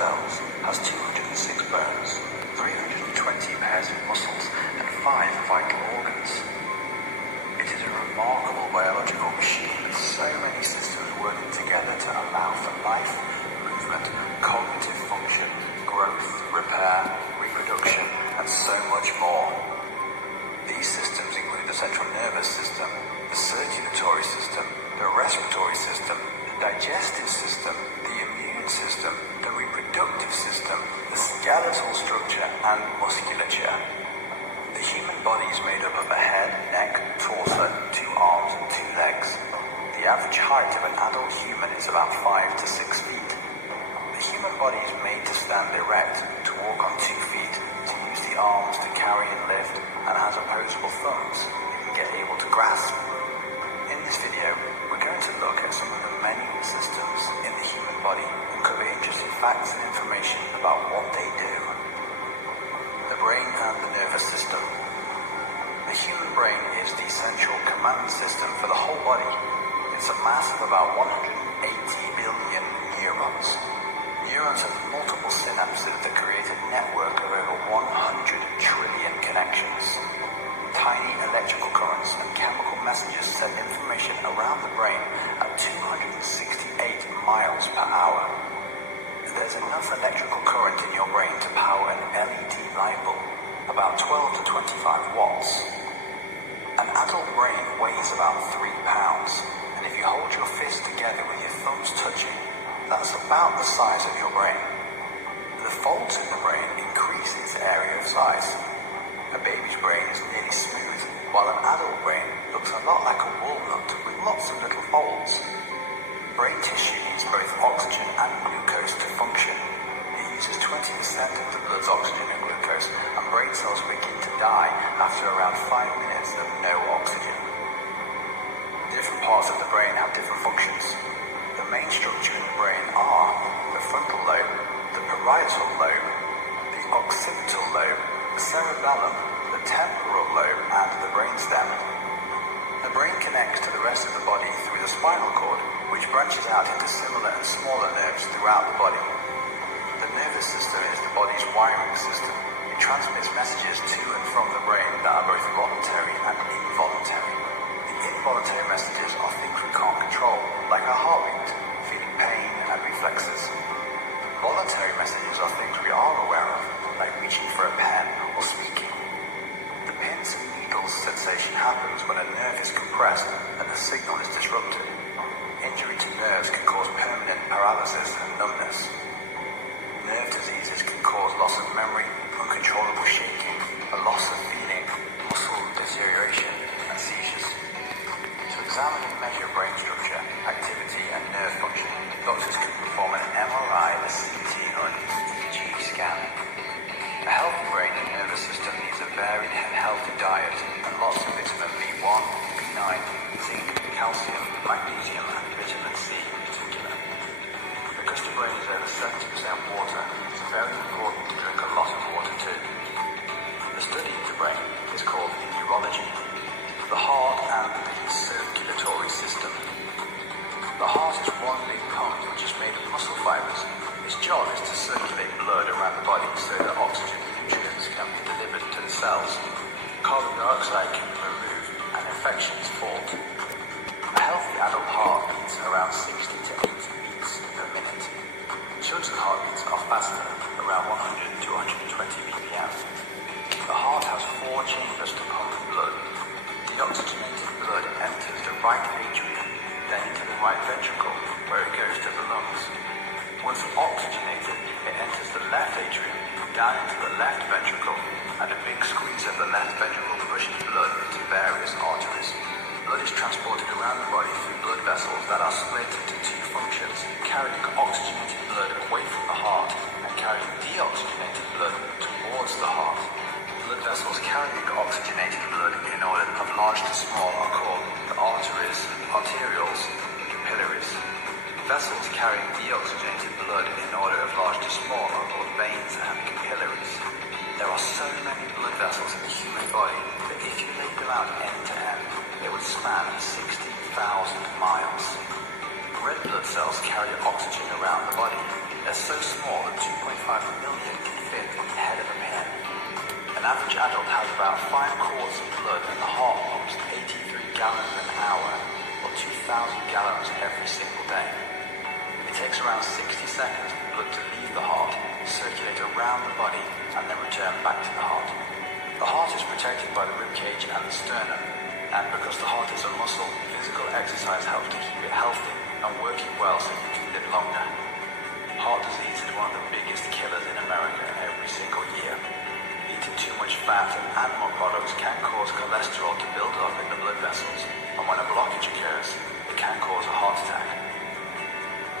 cells, has 206 bones, 320 pairs of muscles, and 5 vital organs. It is a remarkable biological machine with so many systems working together to allow for life, movement, cognitive function, growth, repair, reproduction, and so much more. These systems include the central nervous system, the circulatory system, the respiratory system, the digestive system, the immune system, the reproductive system, the skeletal structure, and musculature. The human body is made up of a head, neck, torso, 2 arms, and 2 legs. The average height of an adult human is about 5 to 6 feet. The human body is made to stand erect, to walk on 2 feet, to use the arms to carry and lift, and has opposable thumbs if you get able to grasp. In this video, we're going to look at some of the many systems in the human body and cover interesting facts and information about what they do. The brain and the nervous system. The human brain is the central command system for the whole body. It's a mass of about 180 billion neurons. Neurons have multiple synapses that create a network of over 100 trillion connections. Tiny electrical currents and chemical messages send information around the brain at 268 miles per hour. There's enough electrical current in your brain to power an LED light bulb, about 12 to 25 watts. An adult brain weighs about 3 pounds, and if you hold your fists together with your thumbs touching, that's about the size of your brain. The folds in the brain increase its area of size. A baby's brain is nearly smooth, while an adult brain looks a lot like a walnut with lots of little folds. Brain tissue needs both oxygen and glucose to function. It uses 20% of the blood's oxygen and glucose, and brain cells begin to die after around 5 minutes of no oxygen. Different parts of the brain have different functions. The main structure in the brain are the frontal lobe, the parietal lobe, the occipital lobe, the cerebellum, the temporal lobe, and the brainstem. The brain connects to the rest of the body through the spinal cord, which branches out into similar and smaller nerves throughout the body. The nervous system is the body's wiring system. It transmits messages to and from the brain that are both voluntary and involuntary. The involuntary messages are things we can't control, like our heartbeat, feeling pain, and reflexes. Voluntary messages are things we are aware of, like reaching for a pen or speaking. The pins and needles sensation happens when a nerve is compressed and the signal is disrupted. Injury to nerves can cause permanent paralysis and numbness. Nerve diseases can cause loss of memory, uncontrollable shaking, a loss of feeling, muscle deterioration, and seizures. To examine and measure brain structure, activity, and nerve function, doctors can perform an MRI, a CT, or an EEG scan. A healthy brain and nervous system needs a varied and healthy diet and lots of vitamin B1, B9, zinc, calcium, magnesium, and vitamin C in particular. Because the brain is over 70% water, it's very important to drink a lot of water too. The study of the brain is called neurology. The heart and the circulatory system. The heart is one big pump which is made of muscle fibers. Its job is to circulate blood around the body so that oxygen and nutrients can be delivered to the cells. Carbon dioxide can be removed and infections fought. A healthy adult heart beats around 60 to 80 beats per minute. Children's heartbeats are faster, around 100 to 120 BPM. The heart has 4 chambers to pump blood. Deoxygenated blood enters the right atrium, then into the right ventricle, where it goes to the lungs. Once oxygenated, it enters the left atrium, down into the left ventricle, and a big squeeze of the left ventricle pushes blood into various arteries. Blood is transported around the body through blood vessels that are split into 2 functions, carrying oxygenated blood away from the heart and carrying deoxygenated blood towards the heart. Blood vessels carrying oxygenated blood in order of large to small are called the arteries, arterioles, and capillaries. Vessels carrying deoxygenated blood in order of large to small are called veins and capillaries. There are so many blood vessels in the human body that if you laid them out end to end, they would span 60,000 miles. Red blood cells carry oxygen around the body. They're so small that 2 million can fit on the head of a pin. An average adult has about 5 quarts of blood and the heart pumps 83 gallons an hour, or 2,000 gallons every single day. It takes around 60 seconds for blood to leave the heart, circulate around the body, and then return back to the heart. The heart is protected by the rib cage and the sternum, and because the heart is a muscle, physical exercise helps to keep it healthy and working well so you can live longer. Heart disease is one of the biggest killers in America every single year. Eating too much fat and animal products can cause cholesterol to build up in the blood vessels, and when a blockage occurs, it can cause a heart attack.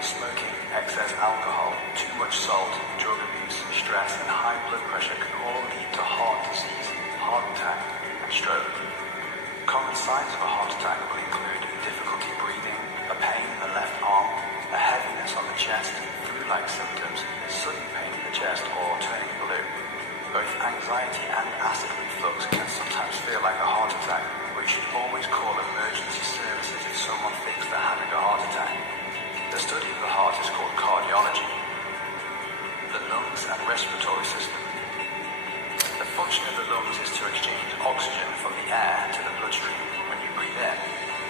Smoking, excess alcohol, too much salt, drug abuse, stress, and high blood pressure can all lead to heart disease, heart attack, and stroke. Common signs of a heart attack will include difficulty breathing, a pain in the left arm, a heaviness on the chest, flu-like symptoms, sudden pain in the chest, or turning blue. Both anxiety and acid reflux can sometimes feel like a heart attack, but you should always call emergency services if someone thinks they're having a heart attack. The study of the heart is called cardiology. The lungs and respiratory system. The function of the lungs is to exchange oxygen from the air to the bloodstream when you breathe in,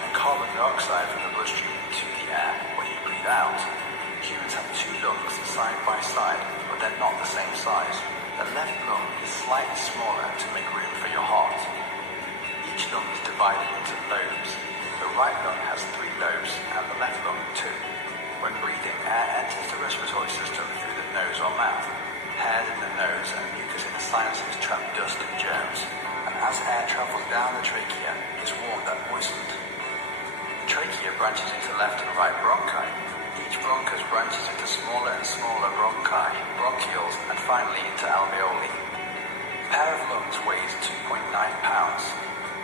and carbon dioxide from the bloodstream to the air when you breathe out. Humans have 2 lungs side by side, but they're not the same size. The left lung is slightly smaller to make room for your heart. Each lung is divided into lobes. The right lung has 3 lobes and the left lung 2. When breathing, air enters the respiratory system through the nose or mouth. Hairs in the nose and mucus in the sinuses trap dust and germs, and as air travels down the trachea, it's warmed and moistened. The trachea branches into left and right bronchi. Each bronchus branches into smaller and smaller bronchi, bronchioles, and finally into alveoli. A pair of lungs weighs 2.9 pounds.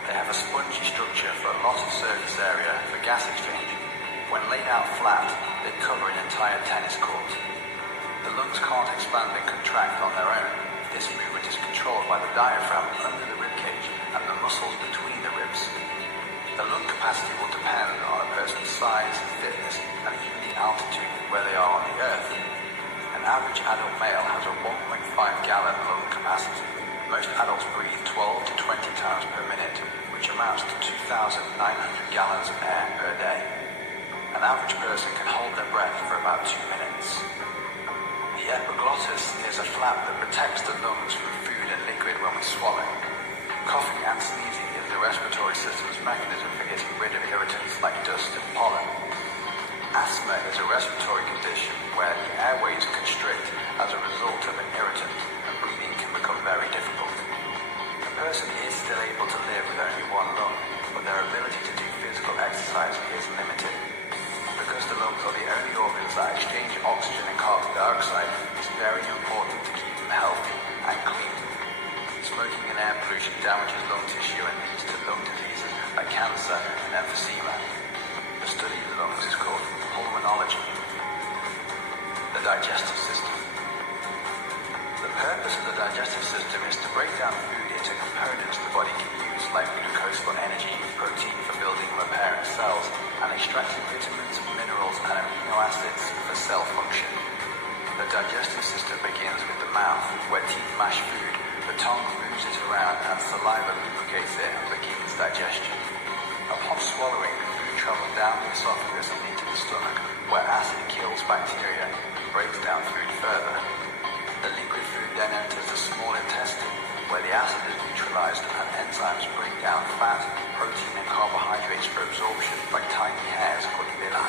They have a spongy structure for a lot of surface area for gas exchange. When laid out flat, they cover an entire tennis court. The lungs can't expand and contract on their own. This movement is controlled by the diaphragm under the ribcage and the muscles between the ribs. The lung capacity will depend on a person's size, fitness, and even the altitude where they are on the earth. An average adult male has a 1.5-gallon lung capacity. Most adults breathe 12 to 20 times per minute, which amounts to 2,900 gallons of air per day. An average person can hold their breath for about 2 minutes. The epiglottis is a flap that protects the lungs from food and liquid when we swallow. Coughing and sneezing is the respiratory system's mechanism for getting rid of irritants like dust and pollen. Asthma is a respiratory condition where the airways constrict as a result of an irritant, and breathing can become very difficult. A person is still able to live with only 1 lung, but their ability to do physical exercise is limited. Because the lungs are the only organs that exchange oxygen and carbon dioxide, it's very important to keep them healthy and clean. Smoking and air pollution damages lung tissue and leads to lung diseases like cancer and emphysema. The study of the lungs is called pulmonology. The digestive system. The purpose of the digestive system is to break down food into components the body can use, like glucose for energy, protein for building and repairing cells, and extracting vitamins, minerals, and amino acids for cell function. The digestive system begins with the mouth, where teeth mash food, the tongue moves it around, and saliva lubricates it and begins digestion. Upon swallowing, the food travels down the esophagus and into the stomach, where acid kills bacteria and breaks down food further. The liquid food then enters the small intestine, where the acid is neutralized and enzymes break down fat, protein, and carbohydrates for absorption by tiny hairs called villi.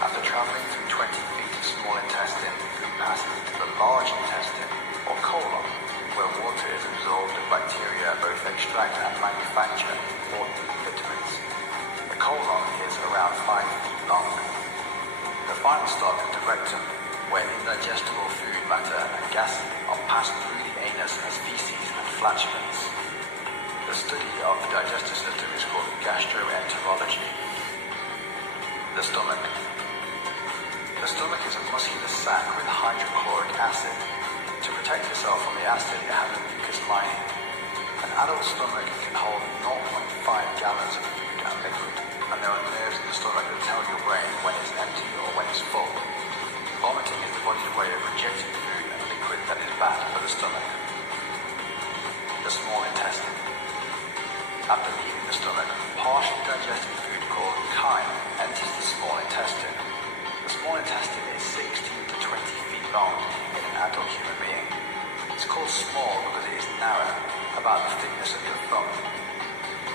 After traveling through 20 feet of small intestine, the food passes into the large intestine, or colon, where water is absorbed and bacteria both extract and manufacture important vitamins. The colon is around 5 feet long. The final stop is the rectum, where indigestible food matter and gases are passed through the anus as feces and flatulence. The study of the digestive system is called gastroenterology. The stomach. The stomach is a muscular sac with hydrochloric acid. To protect itself from the acid, it has a mucus lining. An adult stomach can hold 0.5 gallons of food and liquid, and there are nerves in the stomach that tell your brain when it's empty or when it's full. Vomiting is the body's way of rejecting food and liquid fat for the stomach. The small intestine. After leaving the stomach, partially digested food called chyme enters the small intestine. The small intestine is 16 to 20 feet long in an adult human being. It's called small because it is narrow, about the thickness of your thumb.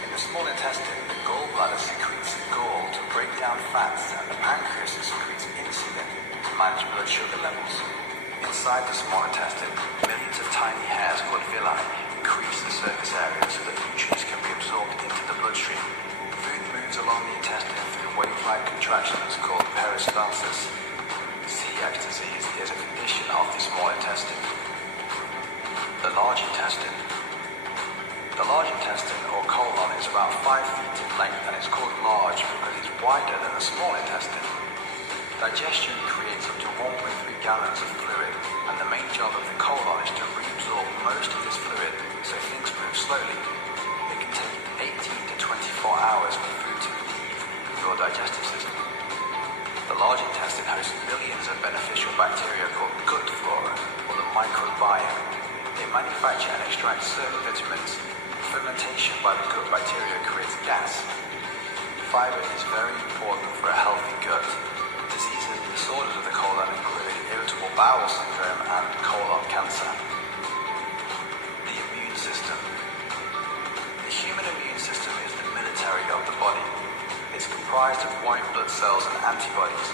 In the small intestine, the gallbladder secretes gall to break down fats, and the pancreas secretes insulin to manage blood sugar levels. Inside the small intestine, millions of tiny hairs called villi increase the surface area so that nutrients can be absorbed into the bloodstream. Food moves along the intestine through wave-like contractions called peristalsis. Celiac disease is a condition of the small intestine. The large intestine. The large intestine, or colon, is about 5 feet in length and is called large because it's wider than the small intestine. Digestion creates up to 1.3 gallons of fluid, and the main job of the colon is to reabsorb most of this fluid so things move slowly. It can take 18 to 24 hours for food to leave your digestive system. The large intestine hosts millions of beneficial bacteria called gut flora, or the microbiome. They manufacture and extract certain vitamins. Fermentation by the gut bacteria creates gas. Fiber is very important for a healthy gut. Diseases and disorders of the colon include irritable bowel syndrome and colon cancer. The immune system. The human immune system is the military of the body. It's comprised of white blood cells and antibodies.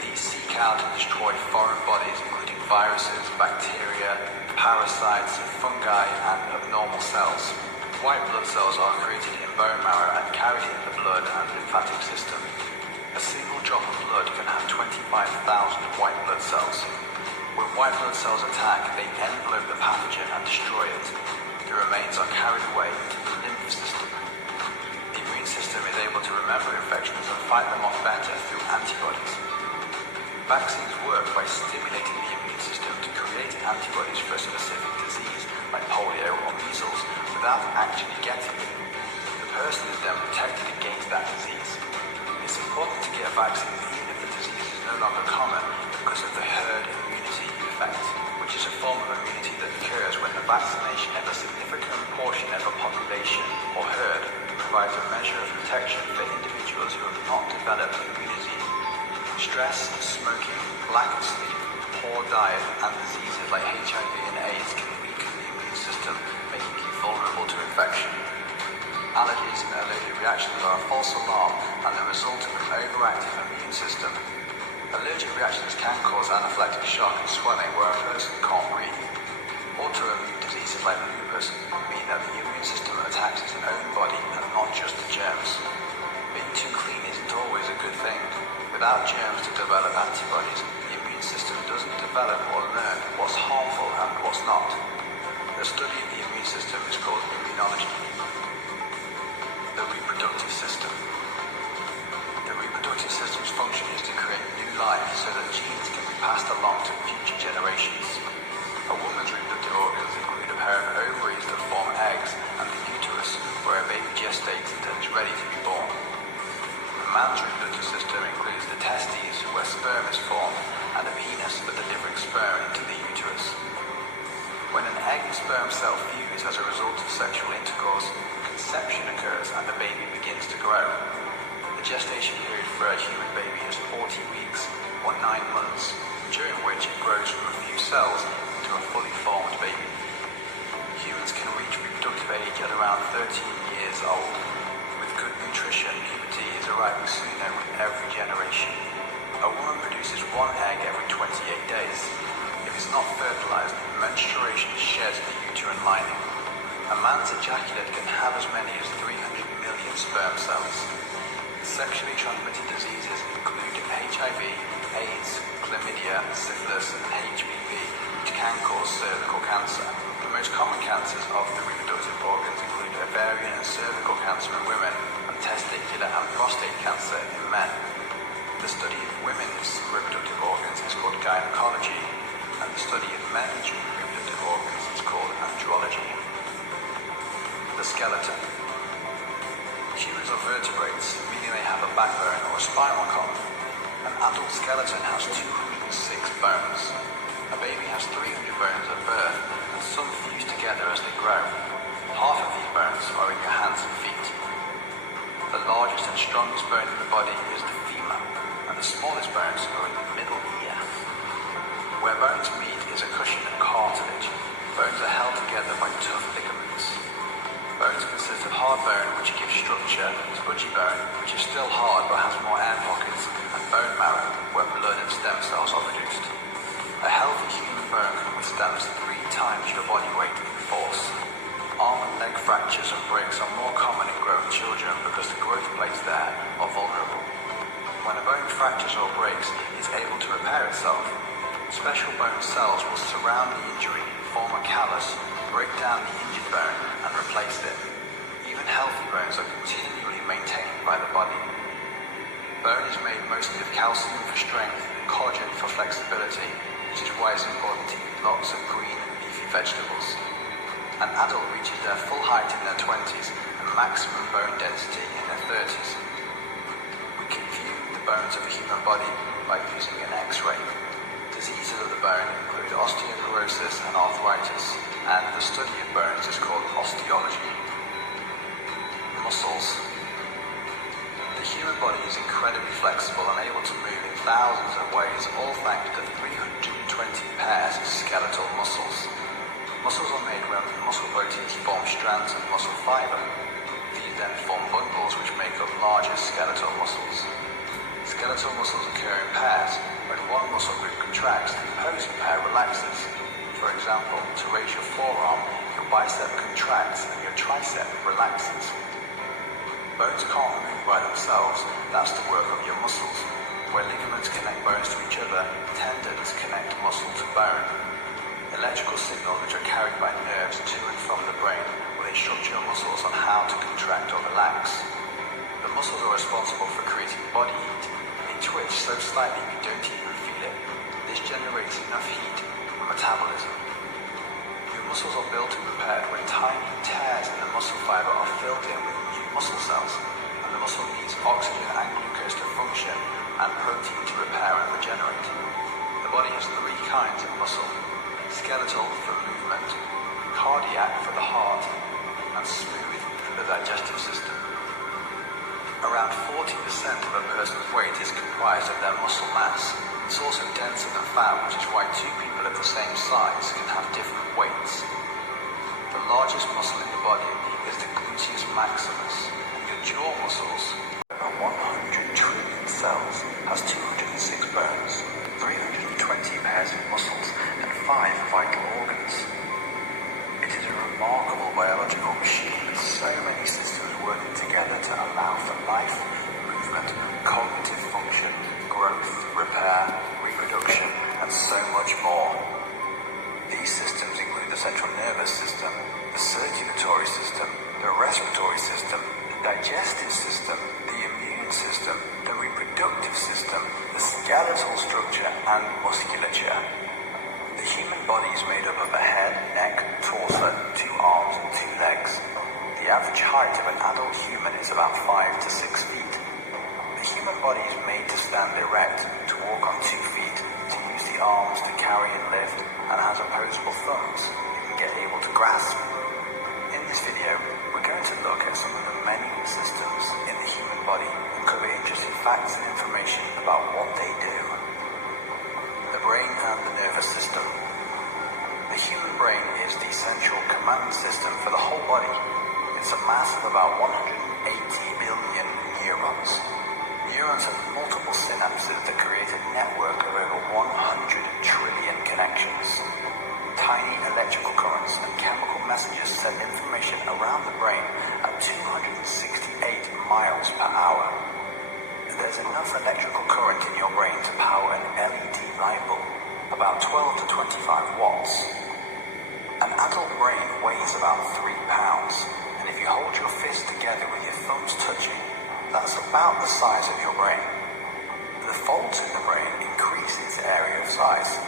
These seek out and destroy foreign bodies, including viruses, bacteria, parasites, fungi, and abnormal cells. White blood cells are created in bone marrow and carried in the blood and lymphatic system. A single drop of blood can have 25,000 white blood cells. When white blood cells attack, they envelope the pathogen and destroy it. The remains are carried away into the lymph system. The immune system is able to remember infections and fight them off better through antibodies. Vaccines work by stimulating the immune system to create antibodies for a specific disease, like polio or measles, without actually getting it. The person is then protected against that disease. It's important to get vaccines even if the disease is no longer common because of the herd immunity effect, which is a form of immunity that occurs when the vaccination of a significant portion of a population or herd provides a measure of protection for individuals who have not developed immunity. Stress, smoking, lack of sleep, poor diet, and diseases like HIV and AIDS can weaken the immune system, making you vulnerable to infection. Allergies and allergic reactions are a false alarm and the result of an overactive immune system. Allergic reactions can cause anaphylactic shock and swelling where a person can't breathe. Autoimmune diseases like lupus mean that the immune system attacks its own body and not just the germs. Being too clean isn't always a good thing. Without germs to develop antibodies, the immune system doesn't develop or learn what's harmful and what's not. The study of the immune system is called immunology. The reproductive system. The reproductive system's function is to create new life so that genes can be passed along to future generations. A woman's reproductive organs include a pair of ovaries that form eggs and the uterus where a baby gestates until it's ready to be born. A man's reproductive system includes the testes where sperm is formed and a penis for delivering sperm into the uterus. When an egg and sperm cell fuse as a result of sexual intercourse, conception occurs and the baby begins to grow. The gestation period for a human baby is 40 weeks or 9 months, during which it grows from a few cells into a fully formed baby. Humans can reach reproductive age at around 13 years old. With good nutrition, puberty is arriving sooner with every generation. A woman produces one egg every 28 days. If it's not fertilized, menstruation sheds the uterine lining. A man's ejaculate can have as many as 300 million sperm cells. Sexually transmitted diseases include HIV, AIDS, chlamydia, syphilis, and HPV, which can cause cervical cancer. The most common cancers of the reproductive organs include ovarian and cervical cancer in women, and testicular and prostate cancer in men. The study of women's reproductive organs is called gynecology, and the study of men's reproductive organs is called andrology. The skeleton. Humans are vertebrates, meaning they have a backbone or a spinal column. An adult skeleton has 206 bones. A baby has 300 bones hard bone, which gives structure, spongy bone, which is still hard but has more air pockets, and bone marrow, where blood and stem cells are produced. A healthy human bone can withstand 3 times your body weight in force. Arm and leg fractures and breaks are more common in growing children because the growth plates there are vulnerable. When a bone fractures or breaks, it is able to repair itself. Special bone cells will surround the injury, form a callus, break down the injured bone, and replace it. Even healthy bones are continually maintained by the body. Bone is made mostly of calcium for strength and collagen for flexibility, which is why it's important to eat lots of green and leafy vegetables. An adult reaches their full height in their 20s and maximum bone density in their 30s. We can view the bones of a human body by using an X-ray. Diseases of the bone include osteoporosis and arthritis, and the study of bones is called osteology. Muscles. The human body is incredibly flexible and able to move in thousands of ways, all thanks to 320 pairs of skeletal muscles. Muscles are made when muscle proteins form strands of muscle fiber. These then form bundles which make up larger skeletal muscles. Skeletal muscles occur in pairs. When one muscle group contracts, the opposing pair relaxes. For example, to raise your forearm, your bicep contracts and your tricep relaxes. Bones can't move by themselves, that's the work of your muscles. Where ligaments connect bones to each other, tendons connect muscle to bone. Electrical signals which are carried by nerves to and from the brain will instruct your muscles on how to contract or relax. The muscles are responsible for creating body heat. They twitch so slightly you don't even feel it. This generates enough heat for metabolism. Your muscles are built and prepared when tiny tears in the muscle fiber are filled in with new muscle cells, and the muscle needs oxygen and glucose to function and protein to repair and regenerate. The body has 3 kinds of muscle: skeletal for movement, cardiac for the heart, and smooth for the digestive system. Around 40% of a person's weight is comprised of their muscle mass. It's also denser than fat, which is why 2 people of the same size can have different weights. The largest muscle in the body is the gluteus maximus, and your jaw muscles, over 100 trillion cells, has 206 bones, 320 pairs of muscles, and 5 vital organs. It is a remarkable biological machine with so many systems working together to allow for life, movement, cognitive function, growth, repair, reproduction, and so much more. These systems include the central nervous system, the circulatory system, the respiratory system, the digestive system, the immune system, the reproductive system, the skeletal structure, and musculature. The human body is made up of a head, neck, torso, 2 arms, and 2 legs. The average height of an adult human is about 5 to 6 feet. The human body is made to stand erect, to walk on 2 feet, to use the arms to carry and lift, and has opposable thumbs you can get able to grasp. In this video, we're going to look at some of the many systems in the human body and cover interesting facts and information about what they do. The brain and the nervous system. The human brain is the central command system for the whole body. It's a mass of about 180 billion neurons. Neurons have multiple synapses that create a network of over 100 trillion connections. Tiny electrical currents and chemical messages send information around the brain at 268 miles per hour. There's enough electrical current in your brain to power an LED light bulb, about 12 to 25 watts. An adult brain weighs about 3 pounds, and if you hold your fists together with your thumbs touching, that's about the size of your brain. The folds in the brain increase its area of size.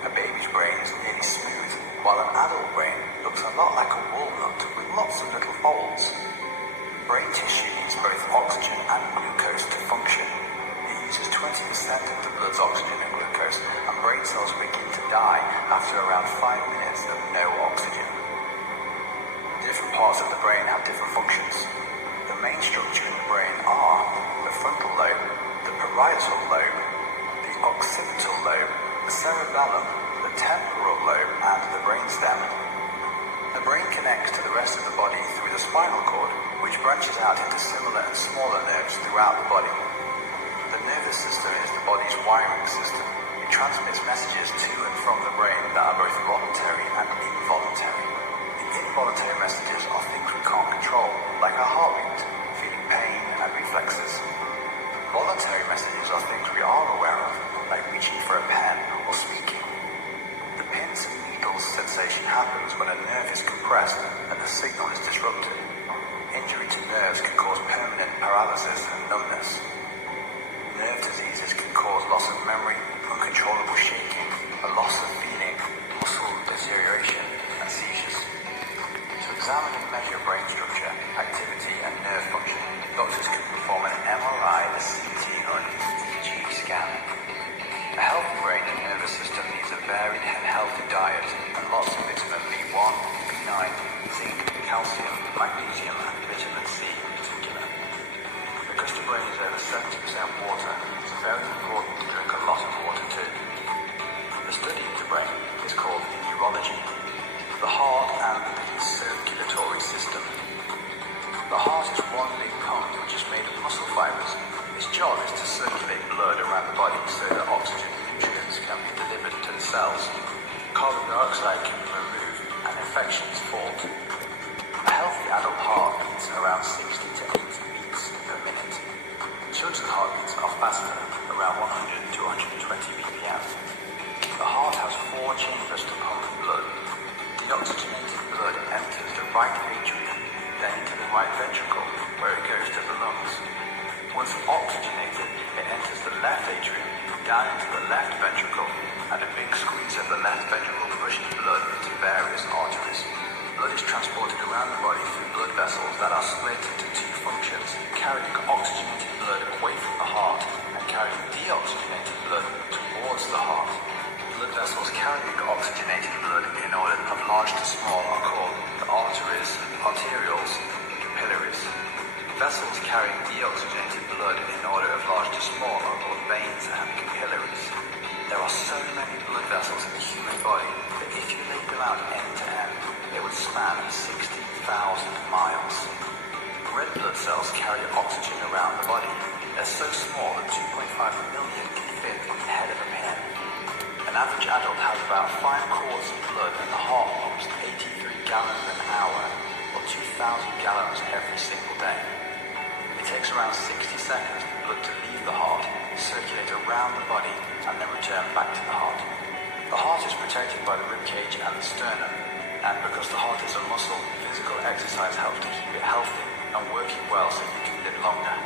A baby's brain is nearly smooth, while an adult brain looks a lot like a walnut with lots of little folds. Brain tissue needs both oxygen and glucose to function. It uses 20% of the blood's oxygen and glucose, and brain cells begin to die after around 5 minutes of no oxygen. Different parts of the brain have different functions. The main structure in the brain are the frontal lobe, the parietal lobe, the occipital lobe, the cerebellum, the temporal lobe, and the brainstem. The brain connects to the rest of the body through the spinal cord, which branches out into similar and smaller nerves throughout the body. The nervous system is the body's wiring system. It transmits messages to and from the brain that are both voluntary and involuntary. The involuntary messages are things we can't control, like our heartbeat, feeling pain and reflexes. Voluntary messages are things we are aware of, like reaching for a pen or speaking. The pins and needles sensation happens when a nerve is compressed and the signal is disrupted. Injury to nerves can cause permanent paralysis and numbness. Nerve diseases can cause loss of memory, uncontrollable shaking, a loss of feeling, muscle deterioration, and seizures. To examine and measure brain structure, activity, and nerve function, doctors can perform an MRI, a CT, or an EEG scan. A healthy brain and nervous system needs a varied and healthy diet and lots of vitamin B1, B9, zinc, calcium, magnesium, and vitamin C in particular. Because the brain is over 70% water, it's very important to drink a lot of water too. The study of the brain is called neurology. The heart and the circulatory system. The heart is one big pump which is made of muscle fibers. Its job is to circulate blood around the body so that oxygen and nutrients can be delivered to the cells. Carbon dioxide can be removed and infections fought. A healthy adult heart beats around 60 to 80 beats per minute. Children's heartbeats are faster, around 100 to 120 BPM. The heart has 4 chambers to pump blood. Deoxygenated blood enters the right atrium, then into the right ventricle, where it goes to the lungs. Once oxygenated, it enters the left atrium, down into the left ventricle, and a big squeeze of the left ventricle pushes blood into various arteries. Blood is transported around the body through blood vessels that are split into 2 functions, carrying oxygenated blood away from the heart and carrying deoxygenated blood towards the heart. Blood vessels carrying oxygenated blood in order of large to small are called the arteries, arterioles, capillaries. Vessels carrying deoxygenated blood in order of large to small are called veins and capillaries. There are so many blood vessels in the human body that if you laid them out end to end, they would span 60,000 miles. Red blood cells carry oxygen around the body. They're so small that 2.5 million can fit on the head of a pin. An average adult has about 5 quarts of blood and the heart pumps 83 gallons an hour, or 2,000 gallons every single day. It takes around 60 seconds for blood to leave the heart, circulate around the body, and then return back to the heart. The heart is protected by the rib cage and the sternum, and because the heart is a muscle, physical exercise helps to keep it healthy and working well so you can live longer.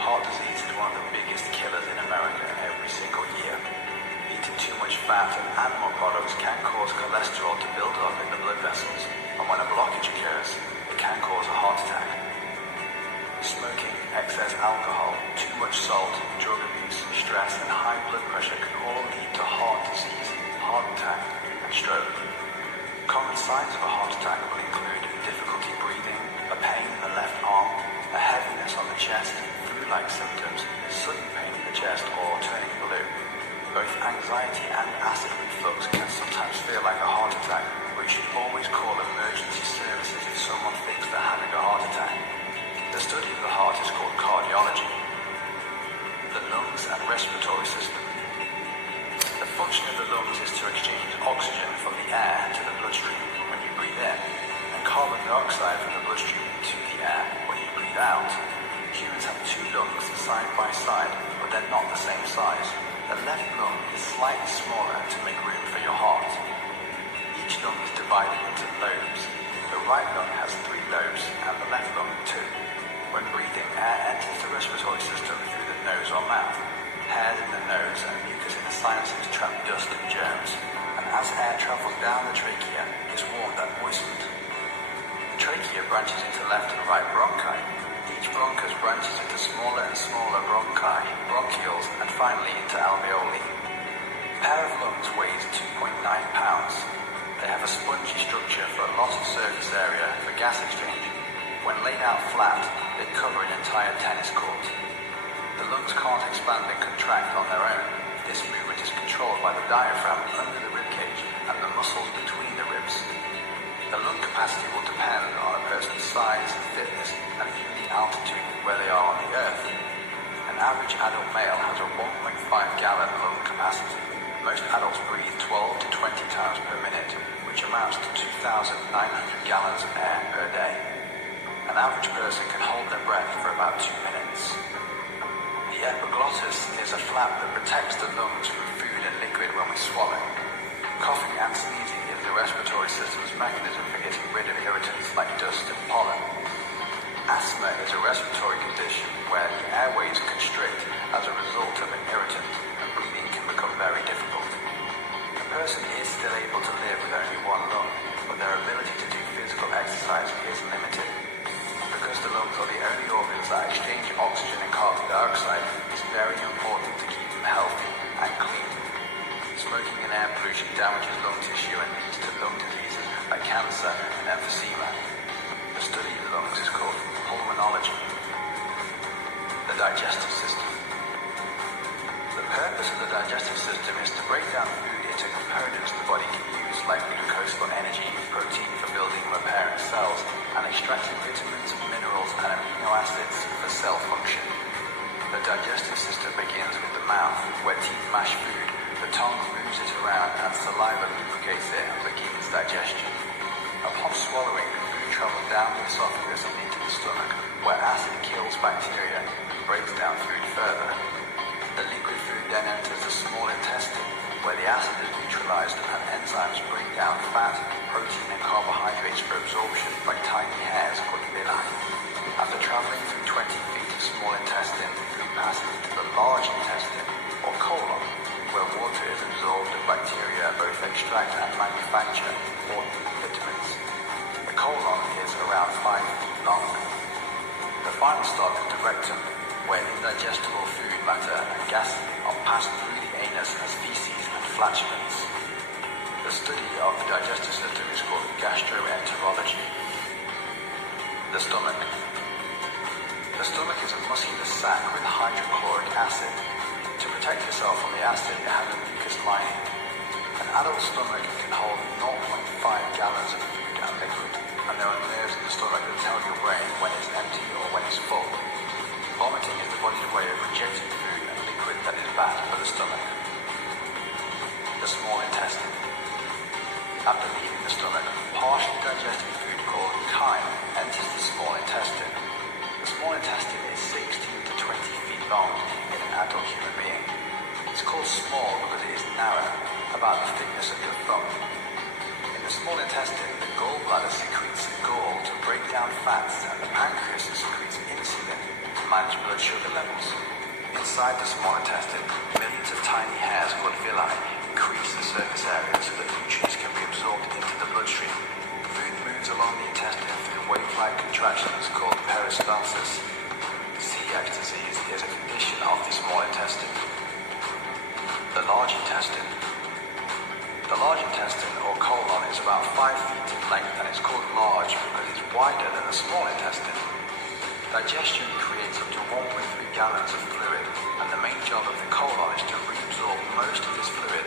Heart disease is one of the biggest killers in America every single year. Eating too much fat and animal products can cause cholesterol to build up in the blood vessels, and when a blockage occurs, it can cause a heart attack. Smoking, excess alcohol, too much salt, drug abuse, stress, and high blood pressure can all lead to heart disease, heart attack, and stroke. Common signs of a heart attack will include difficulty breathing, a pain in the left arm, a heaviness on the chest, flu-like symptoms, sudden pain in the chest, or turning blue. Both anxiety and acid reflux can sometimes feel like a heart attack, but you should always call emergency services if someone thinks they're having a heart attack. The study of the heart is called cardiology. The lungs and respiratory system. The function of the lungs is to exchange oxygen from the air to the bloodstream when you breathe in, and carbon dioxide from the bloodstream to the air when you breathe out. Humans have 2 lungs side by side, but they're not the same size. The left lung is slightly smaller to make room for your heart. Each lung is divided into lobes. The right lung has 3 lobes and the left lung 2. When breathing, air enters the respiratory system through the nose or mouth. Hairs in the nose and mucus in the sinuses trap dust and germs, and as air travels down the trachea, it's warmed and moistened. The trachea branches into left and right bronchi. Each bronchus branches into smaller and smaller bronchi, bronchioles, and finally into alveoli. A pair of lungs weighs 2.9 pounds. They have a spongy structure for a lot of surface area for gas exchange. When laid out flat, they cover an entire tennis court. The lungs can't expand and contract on their own. This movement is controlled by the diaphragm under the ribcage and the muscles between the ribs. The lung capacity will depend on a person's size, fitness, and even the altitude where they are on the Earth. An average adult male has a 1.5-gallon lung capacity. Most adults breathe 12 to 20 times per minute, which amounts to 2,900 gallons of air per day. An average person can hold their breath for about 2 minutes. The epiglottis is a flap that protects the lungs from food and liquid when we swallow. Coughing and sneezing is the respiratory system's mechanism for getting rid of irritants like dust and pollen. Asthma is a respiratory condition where the airways constrict as a result of an irritant, and breathing can become very difficult. A person is still able to live with only one lung, but their ability to do physical exercise is limited. Because the lungs are the only organs that exchange oxygen and carbon dioxide, it's very important to keep them healthy and clean. Smoking and air pollution damages lung tissue and leads to lung diseases like cancer and emphysema. The study of lungs is called pulmonology. The digestive system. The purpose of the digestive system is to break down food into components the body can use, like glucose for energy, protein for building and repairing cells, and extracting vitamins, minerals, and amino acids for cell function. The digestive system begins with the mouth, where teeth mash food, the tongue moves it around, and saliva lubricates it and begins digestion. Upon swallowing, food travels down the esophagus and into the stomach, where acid kills bacteria and breaks down food further. The liquid food then enters the small intestine, where the acid is neutralized and enzymes break down fat, protein, and carbohydrates for absorption by tiny hairs called villi. After traveling through 20 feet of small intestine, food passes into the large intestine, or colon, where water is absorbed and bacteria both extract and manufacture important vitamins. The colon is around 5 feet long. The final stop is the rectum, where indigestible food matter and gases are passed through the anus as feces and flatulence. The study of the digestive system is called gastroenterology. The stomach. The stomach is a muscular sac with hydrochloric acid. To protect itself from the acid, it has a mucus lining. An adult stomach can hold 0.5 gallons of food and liquid, and there are nerves in the stomach that tell your brain when it's empty or when it's full. Vomiting is the body's way of rejecting food and liquid that is bad for the stomach. The small intestine. After leaving the stomach, partially digested food called chyme enters the small intestine. The small intestine is 16 to 20 feet long in an adult human being. It's called small because it is narrow, about the thickness of your thumb. In the small intestine, the gallbladder secretes gall to break down fats, and the pancreas secretes insulin to manage blood sugar levels. Inside the small intestine, millions of tiny hairs called villi increase the surface area so that nutrients can be absorbed into the bloodstream. Food moves along the intestine through wave-like contractions called peristalsis. Celiac disease is a condition of the small intestine. The large intestine. The large intestine, or colon, is about 5 feet in length, and it's called large because it's wider than the small intestine. Digestion creates up to 1.3 gallons of fluid, and the main job of the colon is to reabsorb most of this fluid